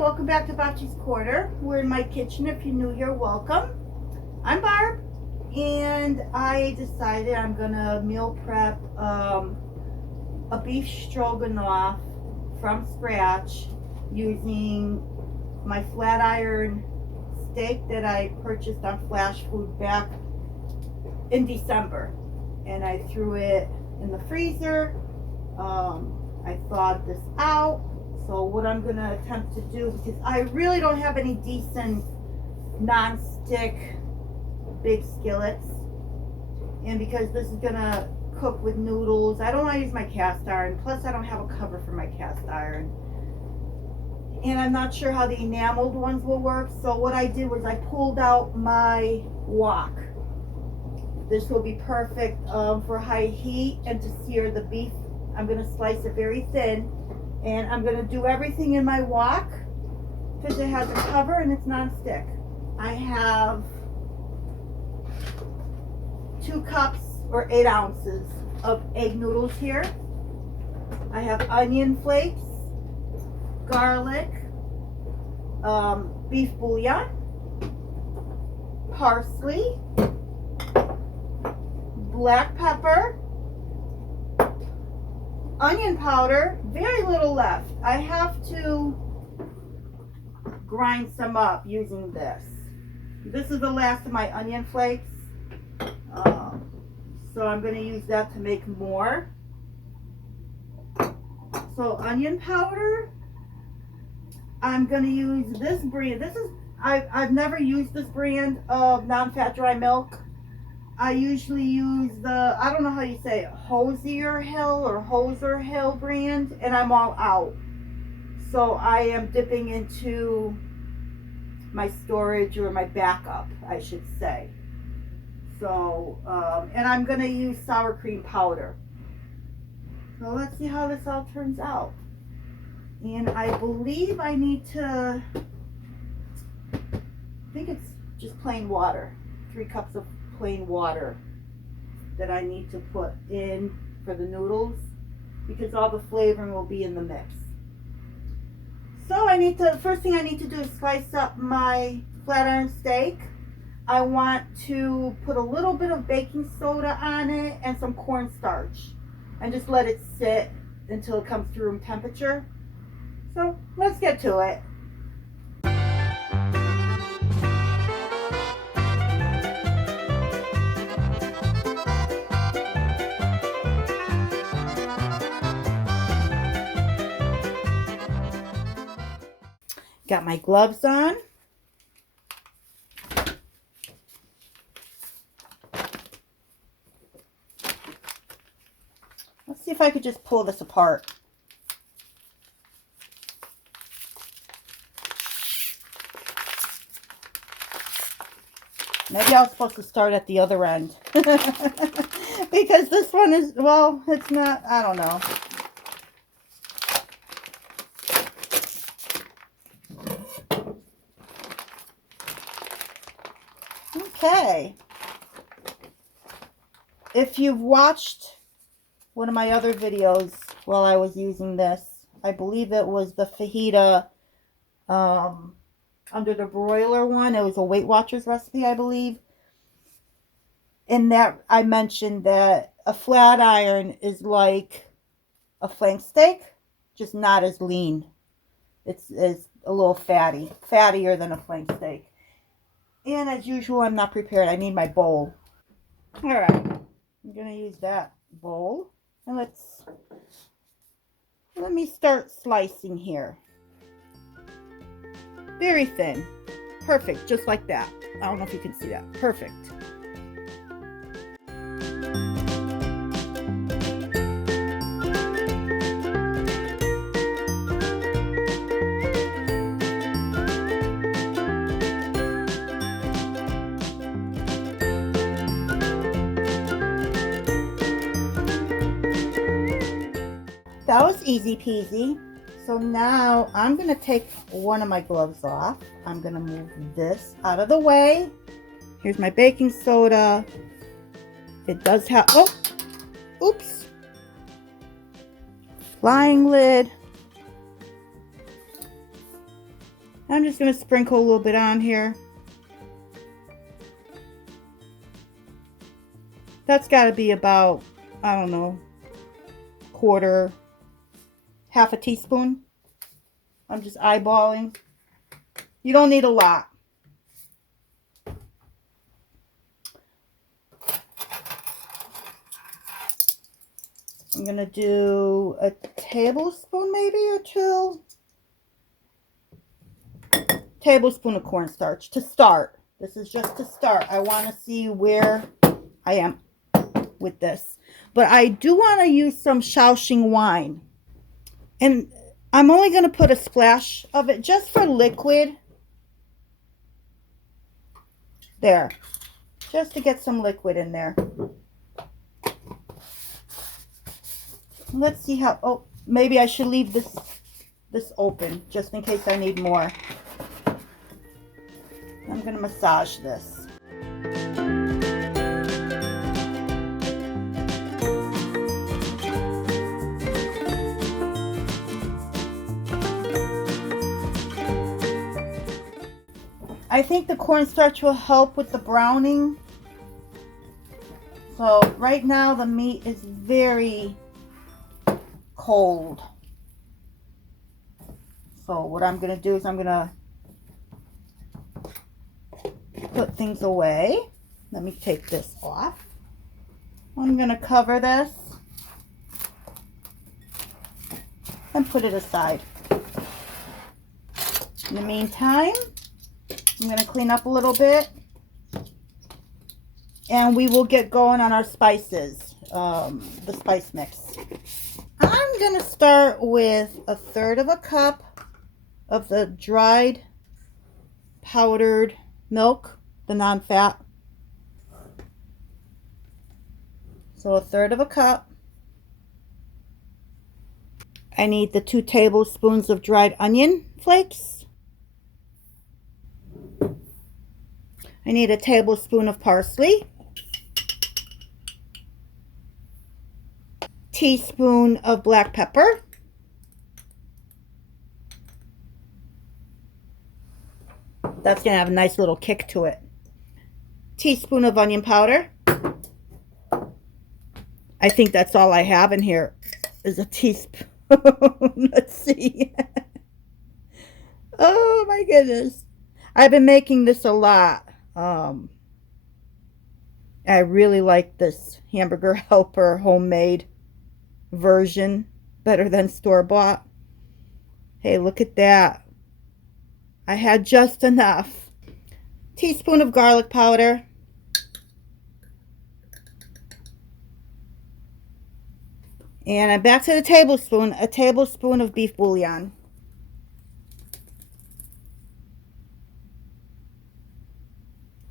welcome back to Bocce's Corner. We're in my kitchen. If you're new here, welcome. I'm Barb, and I decided I'm gonna meal prep a beef stroganoff from scratch using my flat iron steak that I purchased on Flash Food back in December, and I threw it in the freezer. I thawed this out. So what I'm going to attempt to do, because I really don't have any decent non-stick big skillets, and because this is going to cook with noodles, I don't want to use my cast iron, plus I don't have a cover for my cast iron, and I'm not sure how the enameled ones will work. So what I did was I pulled out my wok. This will be perfect for high heat and to sear the beef. I'm going to slice it very thin. And I'm going to do everything in my wok because it has a cover and it's non-stick. I have 2 cups or 8 ounces of egg noodles here. I have onion flakes, garlic, beef bouillon, parsley, black pepper, onion powder, very little left. I have to grind some up using this. This is the last of my onion flakes. So I'm going to use that to make more. So onion powder, I'm going to use this brand. I've never used this brand of non-fat dry milk. I usually use the, I don't know how you say it, Hoser Hill brand, and I'm all out. So I am dipping into my storage, or my backup, I should say. So, and I'm going to use sour cream powder. So let's see how this all turns out. And I believe I need to, I think it's just plain water, 3 cups of plain water that I need to put in for the noodles, because all the flavoring will be in the mix. So first thing I need to do is slice up my flat iron steak. I want to put a little bit of baking soda on it and some cornstarch and just let it sit until it comes to room temperature. So let's get to it. Got my gloves on. Let's see if I could just pull this apart. Maybe I was supposed to start at the other end. Because this one is, well, it's not, I don't know. Okay, if you've watched one of my other videos while I was using this, I believe it was the fajita under the broiler one. It was a Weight Watchers recipe, I believe. In that, I mentioned that a flat iron is like a flank steak, just not as lean. It's a little fattier than a flank steak. And as usual, I'm not prepared. I need my bowl. All right, I'm going to use that bowl. And let me start slicing here. Very thin. Perfect, just like that. I don't know if you can see that. Perfect. That was easy peasy. So now I'm going to take one of my gloves off. I'm going to move this out of the way. Here's my baking soda. It does have, oh, oops. Flying lid. I'm just going to sprinkle a little bit on here. That's got to be about, I don't know, quarter, half a teaspoon. I'm just eyeballing. You don't need a lot. I'm going to do a tablespoon maybe or 2. Tablespoon of cornstarch to start. This is just to start. I want to see where I am with this. But I do want to use some Shaoxing wine. And I'm only going to put a splash of it just for liquid. There. Just to get some liquid in there. Let's see how, oh, maybe I should leave this open just in case I need more. I'm going to massage this. I think the cornstarch will help with the browning. So right now the meat is very cold. So what I'm going to do is I'm going to put things away. Let me take this off. I'm going to cover this and put it aside. In the meantime, I'm going to clean up a little bit and we will get going on our spices, the spice mix. I'm going to start with 1/3 cup of the dried powdered milk, the non-fat. So 1/3 cup. I need the 2 tablespoons of dried onion flakes. I need a tablespoon of parsley. Teaspoon of black pepper. That's going to have a nice little kick to it. Teaspoon of onion powder. I think that's all I have in here is a teaspoon. Let's see. Oh my goodness. I've been making this a lot. I really like this Hamburger Helper homemade version better than store-bought. Hey, look at that. I had just enough. Teaspoon of garlic powder. And I'm back to the tablespoon, a tablespoon of beef bouillon.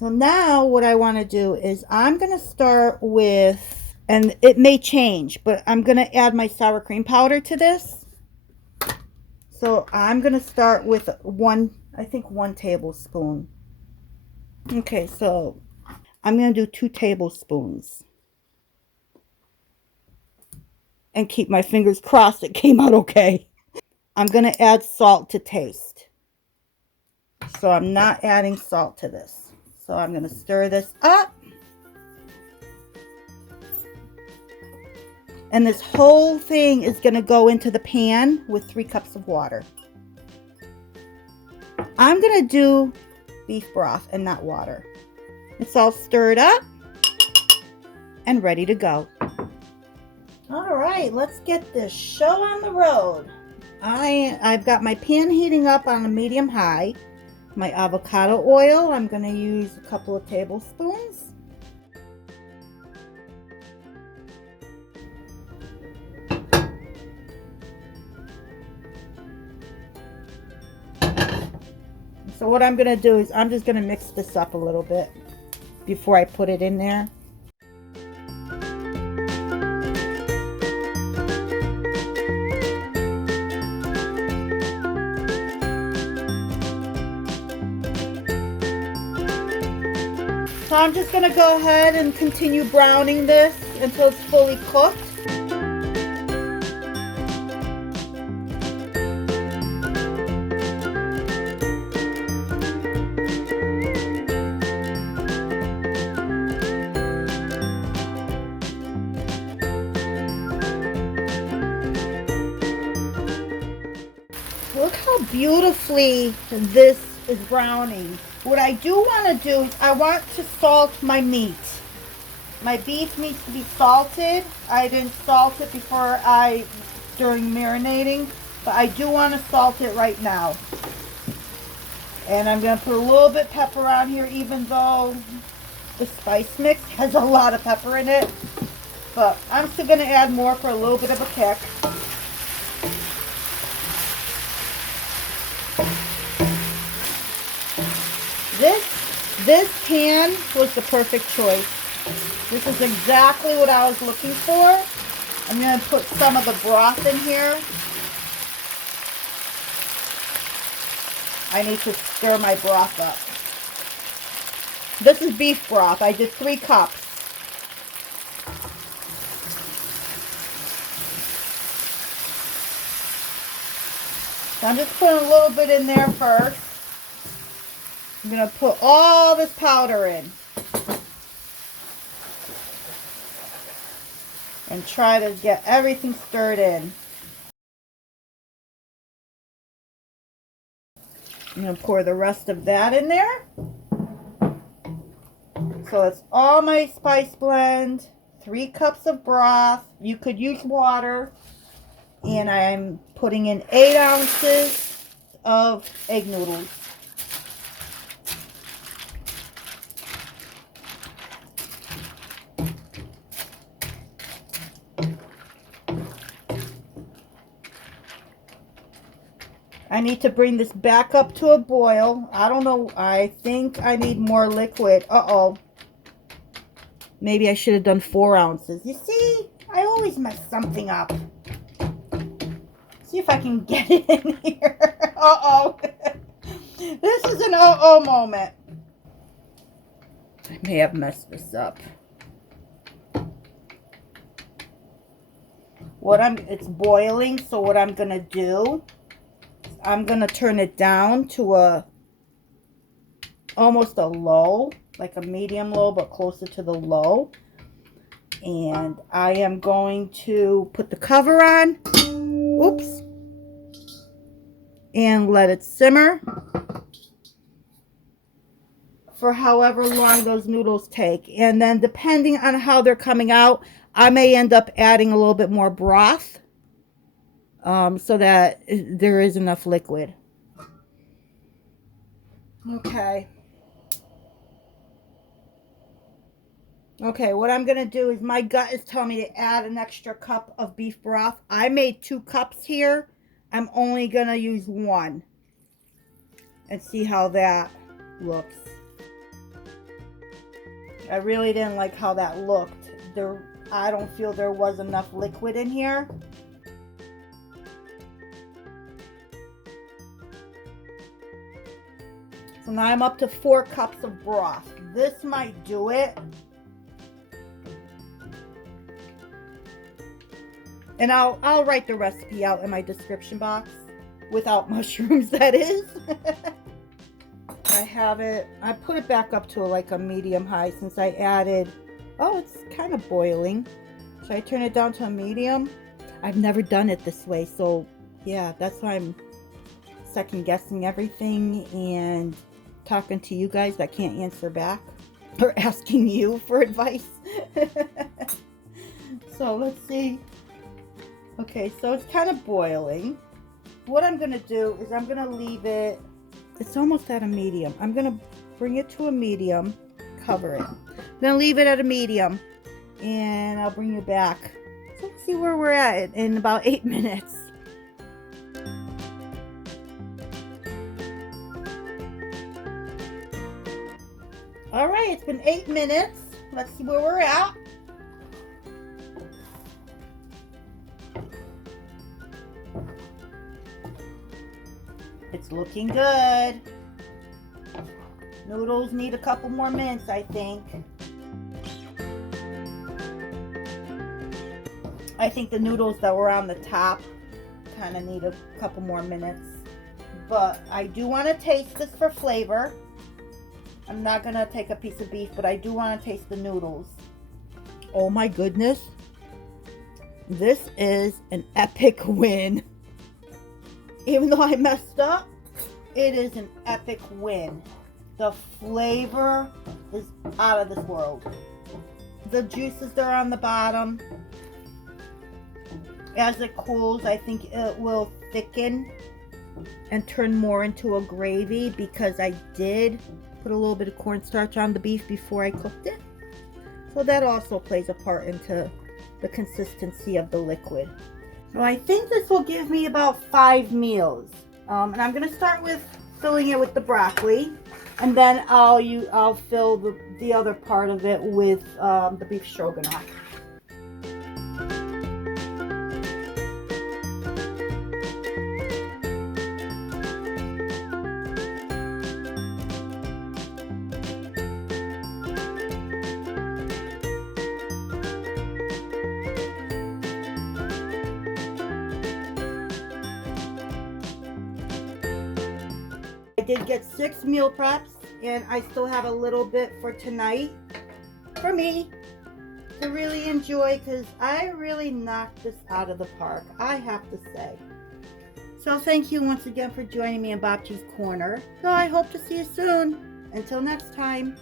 So now what I want to do is I'm going to start with, and it may change, but I'm going to add my sour cream powder to this. So I'm going to start with I think 1 tablespoon. Okay, so I'm going to do 2 tablespoons. And keep my fingers crossed it came out okay. I'm going to add salt to taste. So I'm not adding salt to this. So I'm going to stir this up. And this whole thing is going to go into the pan with 3 cups of water. I'm going to do beef broth and not water. It's all stirred up and ready to go. All right, let's get this show on the road. I've got my pan heating up on a medium high. My avocado oil, I'm going to use a couple of tablespoons. So what I'm going to do is I'm just going to mix this up a little bit before I put it in there. So I'm just going to go ahead and continue browning this until it's fully cooked. beautifully this is browning. What I do want to do is I want to salt my meat. My beef needs to be salted. I didn't salt it during marinating, but I do want to salt it right now. And I'm going to put a little bit pepper on here, even though the spice mix has a lot of pepper in it. But I'm still going to add more for a little bit of a kick. This pan was the perfect choice. This is exactly what I was looking for. I'm going to put some of the broth in here. I need to stir my broth up. This is beef broth. I did 3 cups. So I'm just putting a little bit in there first. I'm going to put all this powder in. And try to get everything stirred in. I'm going to pour the rest of that in there. So it's all my spice blend, 3 cups of broth. You could use water. And I'm putting in 8 ounces of egg noodles. I need to bring this back up to a boil. I don't know. I think I need more liquid. Uh-oh. Maybe I should have done 4 ounces. You see? I always mess something up. See if I can get it in here. Uh-oh. This is an uh-oh moment. I may have messed this up. It's boiling, so what I'm going to do, I'm going to turn it down to almost a low, like a medium low, but closer to the low. And I am going to put the cover on. Oops. And let it simmer for however long those noodles take. And then depending on how they're coming out, I may end up adding a little bit more broth so that there is enough liquid. Okay. Okay, what I'm going to do is my gut is telling me to add an extra cup of beef broth. I made 2 cups here. I'm only going to use 1. And see how that looks. I really didn't like how that looked. I don't feel there was enough liquid in here. So now I'm up to 4 cups of broth. This might do it. And I'll write the recipe out in my description box. Without mushrooms, that is. I have it. I put it back up to like a medium high since I added. Oh, it's kind of boiling. Should I turn it down to a medium? I've never done it this way. So yeah, that's why I'm second guessing everything and talking to you guys that can't answer back. Or asking you for advice. So let's see. Okay, so it's kind of boiling. What I'm going to do is I'm going to leave it. It's almost at a medium. I'm going to bring it to a medium. Cover it. I'm going to leave it at a medium. And I'll bring you back. So let's see where we're at in about 8 minutes. Alright, it's been 8 minutes. Let's see where we're at. It's looking good. Noodles need a couple more minutes, I think. I think the noodles that were on the top kind of need a couple more minutes. But I do want to taste this for flavor. I'm not going to take a piece of beef, but I do want to taste the noodles. Oh my goodness. This is an epic win. Even though I messed up, it is an epic win. The flavor is out of this world. The juices that are on the bottom, as it cools, I think it will thicken and turn more into a gravy, because I did put a little bit of cornstarch on the beef before I cooked it. So that also plays a part into the consistency of the liquid. So I think this will give me about 5 meals. And I'm going to start with filling it with the broccoli, and then I'll fill the other part of it with the beef stroganoff. I did get 6 meal preps, and I still have a little bit for tonight for me to really enjoy, because I really knocked this out of the park, I have to say. So thank you once again for joining me in Babchi's Corner. So I hope to see you soon. Until next time.